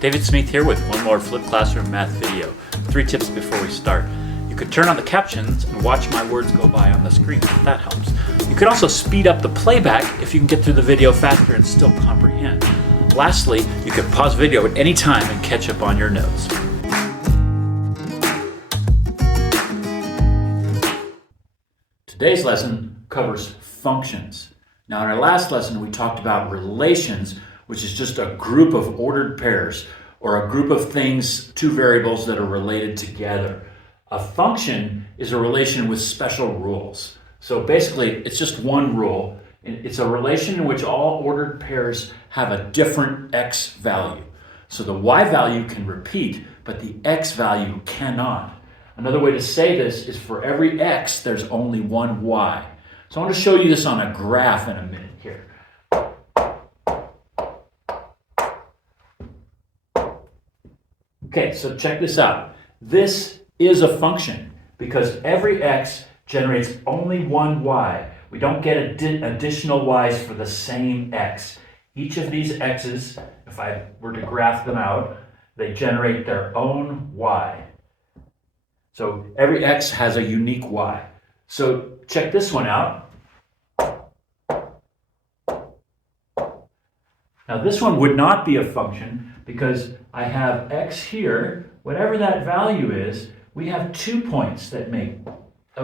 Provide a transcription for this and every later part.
David Smith here with one more Flip Classroom math video. 3 tips before we start. You could turn on the captions and watch my words go by on the screen if that helps. You could also speed up the playback if you can get through the video faster and still comprehend. Lastly, you could pause video at any time and catch up on your notes. Today's lesson covers functions. Now in our last lesson we talked about relations, which is just a group of ordered pairs or a group of things, 2 variables that are related together. A function is a relation with special rules. So basically it's just one rule. It's a relation in which all ordered pairs have a different x value. So the y value can repeat, but the x value cannot. Another way to say this is for every x, there's only one y. So I want to show you this on a graph in a minute here. Okay, so check this out. This is a function because every x generates only one y. We don't get additional y's for the same x. Each of these x's, if I were to graph them out, they generate their own y. So every x has a unique y. So check this one out. Now this one would not be a function because I have x here, whatever that value is, we have 2 points that make,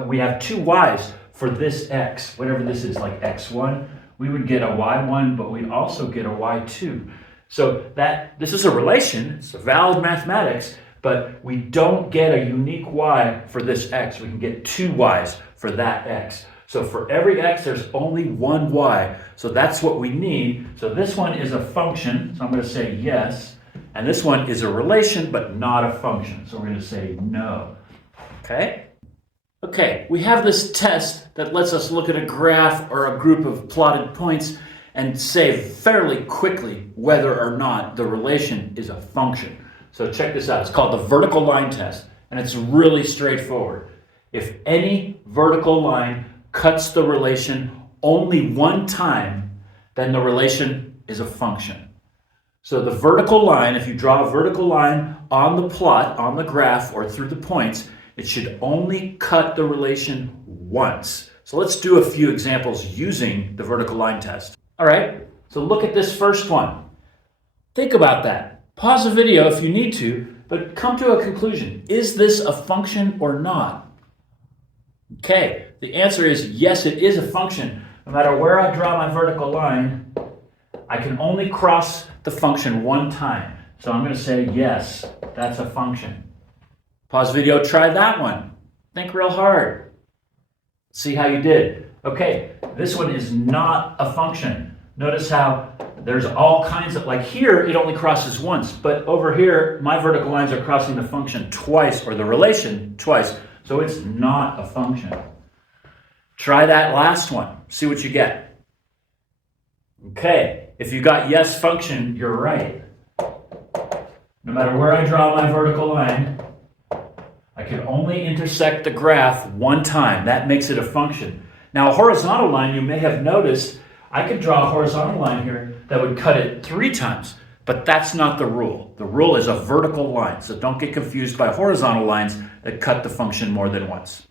we have 2 y's for this x, whatever this is, like x1, we would get a y1, but we'd also get a y2. So this is a relation, it's a valid mathematics, but we don't get a unique y for this x. We can get 2 y's for that x. So for every x, there's only one y. So that's what we need. So this one is a function, so I'm going to say yes. And this one is a relation, but not a function. So we're going to say no. Okay? Okay, we have this test that lets us look at a graph or a group of plotted points and say fairly quickly whether or not the relation is a function. So check this out. It's called the vertical line test, and it's really straightforward. If any vertical line cuts the relation only one time, then the relation is a function. So the vertical line, if you draw a vertical line on the plot, on the graph, or through the points, it should only cut the relation once. So let's do a few examples using the vertical line test. All right, so look at this first one. Think about that. Pause the video if you need to, but come to a conclusion. Is this a function or not? Okay, the answer is yes, it is a function. No matter where I draw my vertical line, I can only cross the function one time. So I'm going to say yes, that's a function. Pause video, try that one. Think real hard. See how you did. Okay, this one is not a function. Notice how there's all kinds of, like here, it only crosses once, but over here, my vertical lines are crossing the function twice, or the relation twice, so it's not a function. Try that last one. See what you get. Okay, if you got yes function, you're right. No matter where I draw my vertical line, I can only intersect the graph one time. That makes it a function. Now, a horizontal line, you may have noticed, I could draw a horizontal line here that would cut it 3 times, but that's not the rule. The rule is a vertical line, so don't get confused by horizontal lines that cut the function more than once.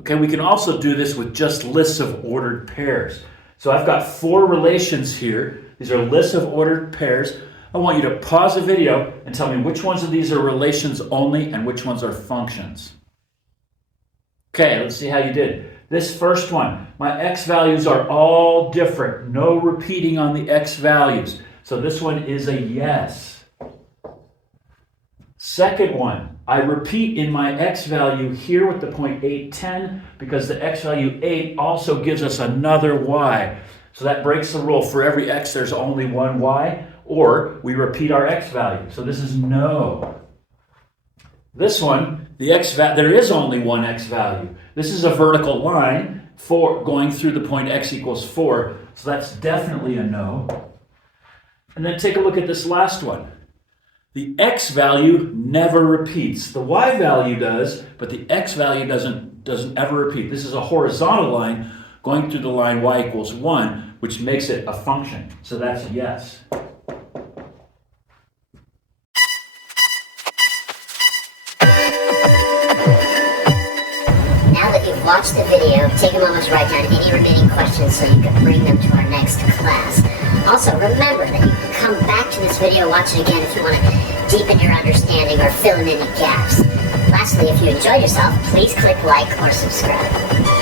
Okay, we can also do this with just lists of ordered pairs. So I've got 4 relations here. These are lists of ordered pairs. I want you to pause the video and tell me which ones of these are relations only and which ones are functions. Okay, let's see how you did. This first one, my x values are all different. No repeating on the x values. So this one is a yes. Second one, I repeat in my x value here with the point 8, 10, because the x value 8 also gives us another y. So that breaks the rule. For every x, there's only one y, or we repeat our x value. So this is no. This one, there is only one x value. This is a vertical line going through the point x equals 4. So that's definitely a no. And then take a look at this last one. The x value never repeats. The y value does, but the x value doesn't ever repeat. This is a horizontal line going through the line y equals 1, which makes it a function. So that's a yes. Now that you've watched the video, take a moment to write down any remaining questions so you can bring them to our next class. Also, remember that you can come back to this video, watch it again if you want to deepen your understanding or fill in any gaps. Lastly, if you enjoyed yourself, please click like or subscribe.